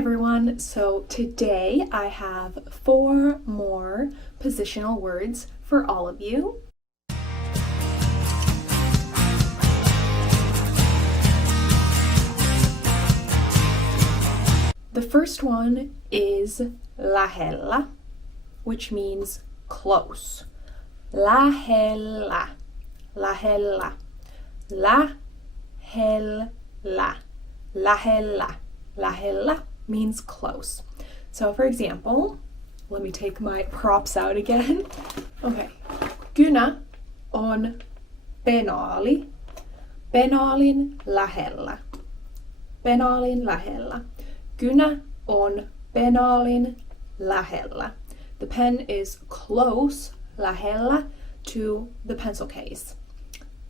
everyone, so today I have 4 more positional words for all of you. The first one is lähellä, which means close. Lähellä, lähellä, lähellä, lähellä, lähellä means close. So for example, let me take my props out again. Okay, kynä on penaali, penaalin lähellä, penaalin lähellä. Kynä on penaalin lähellä. The pen is close, lähellä, to the pencil case.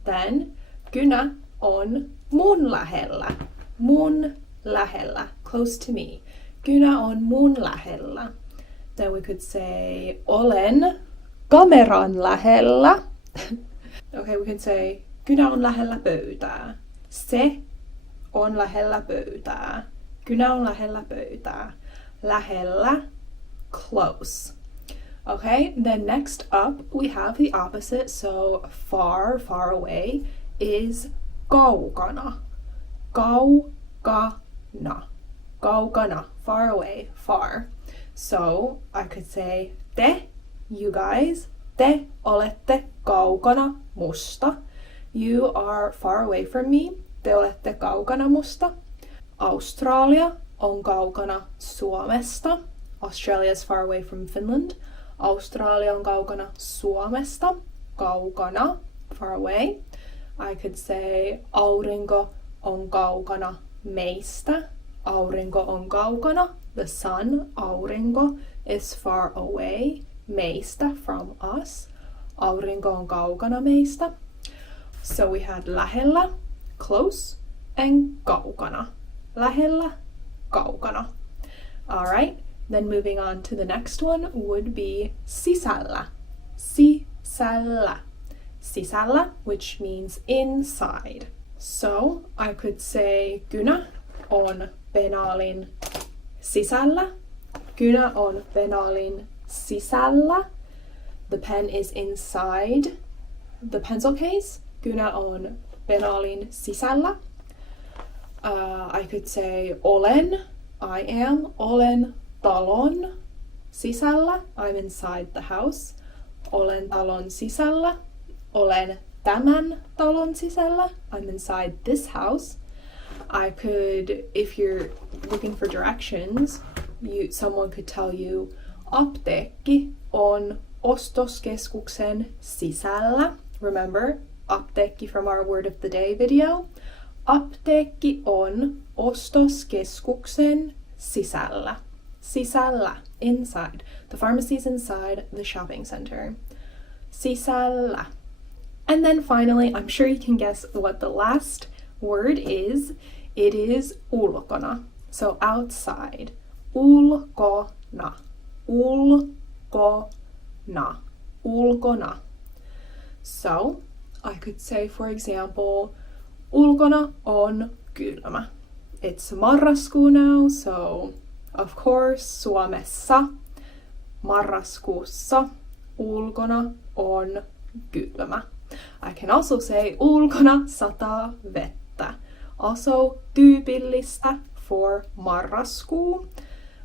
Then, kynä on mun lähellä, mun lähellä, close to me. Kynä on mun lähellä. Then we could say, olen kameran lähellä. Okay, we could say, kynä on lähellä pöytää. Se on lähellä pöytää. Kynä on lähellä pöytää. Lähellä, close. Okay, then next up we have the opposite, so far, far away is kaukana. Kaukana. Kaukana, far away, far. So I could say, te, you guys, te olette kaukana musta. You are far away from me. Te olette kaukana musta. Australia on kaukana Suomesta. Australia is far away from Finland. Australia on kaukana Suomesta. Kaukana, far away. I could say aurinko on kaukana meistä. Aurinko on kaukana. The sun, aurinko, is far away. Meistä, from us. Aurinko on kaukana meistä. So we had lähellä, close, and kaukana. Lähellä, kaukana. Alright, then moving on to the next one would be sisällä. Sisällä. Sisällä, which means inside. So I could say kynä on penaalin sisällä. Kynä on penaalin sisällä. The pen is inside the pencil case. Kynä on penaalin sisällä. I could say olen, I am, olen talon sisällä, I'm inside the house. Olen talon sisällä, olen tämän talon sisällä, I'm inside this house. I could, if you're looking for directions, someone could tell you, apteekki on ostoskeskuksen sisällä. Remember, apteekki from our word of the day video. Apteekki on ostoskeskuksen sisällä. Sisällä, inside. The pharmacy is inside the shopping center. Sisällä. And then finally, I'm sure you can guess what the last word is. It is ulkona. So outside. Ulkona. Ulkona. Ulkona. So I could say, for example, ulkona on kylmä. It's marraskuu now, so of course Suomessa marraskuussa ulkona on kylmä. I can also say ulkona sataa vettä. Also tyypillistä for marraskuu.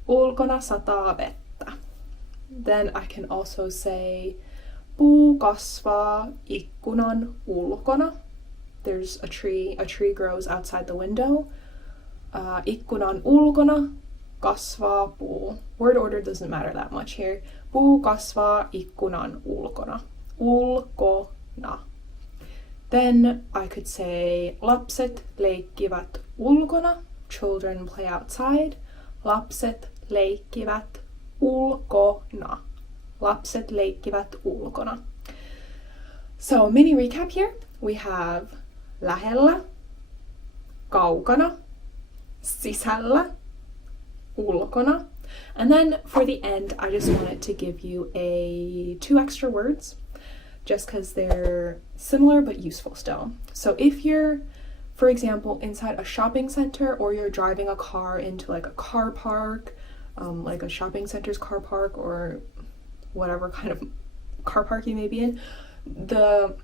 Ulkona sataa vettä. Then I can also say puu kasvaa ikkunan ulkona. There's a tree grows outside the window. Ikkunan ulkona kasvaa puu. Word order doesn't matter that much here. Puu kasvaa ikkunan ulkona. Ulkona. Then I could say lapset leikkivät ulkona. Children play outside. Lapset leikkivät ulkona. Lapset leikkivät ulkona. So mini recap here. We have lähellä, kaukana, sisällä, ulkona. And then for the end, I just wanted to give you 2 extra words just because they're similar but useful still. So if you're for example, inside a shopping center, or you're driving a car into like a car park, like a shopping center's car park, or whatever kind of car park you may be in, the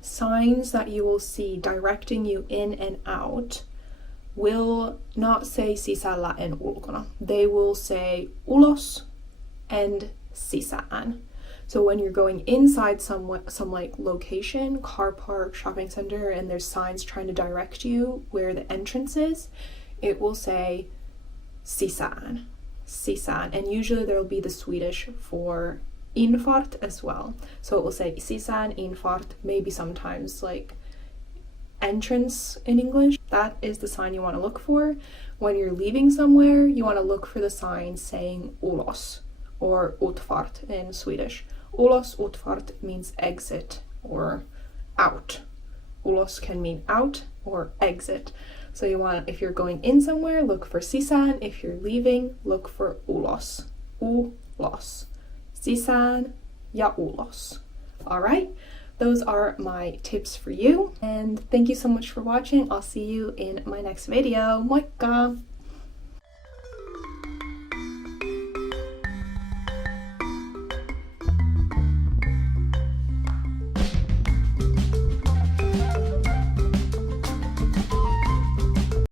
signs that you will see directing you in and out will not say sisällä and ulkona. They will say ulos and sisään. So when you're going inside some like location, car park, shopping center, and there's signs trying to direct you where the entrance is, it will say sisään, sisään. And usually there will be the Swedish for infart as well. So it will say sisään, infart, maybe sometimes like entrance in English. That is the sign you want to look for. When you're leaving somewhere, you want to look for the sign saying ulos or utfart in Swedish. Ulos, utfart means exit or out. Ulos can mean out or exit. So you want, if you're going in somewhere, look for sisään. If you're leaving, look for ulos. Ulos. Sisään ja ulos. All right, those are my tips for you. And thank you so much for watching. I'll see you in my next video. Moikka!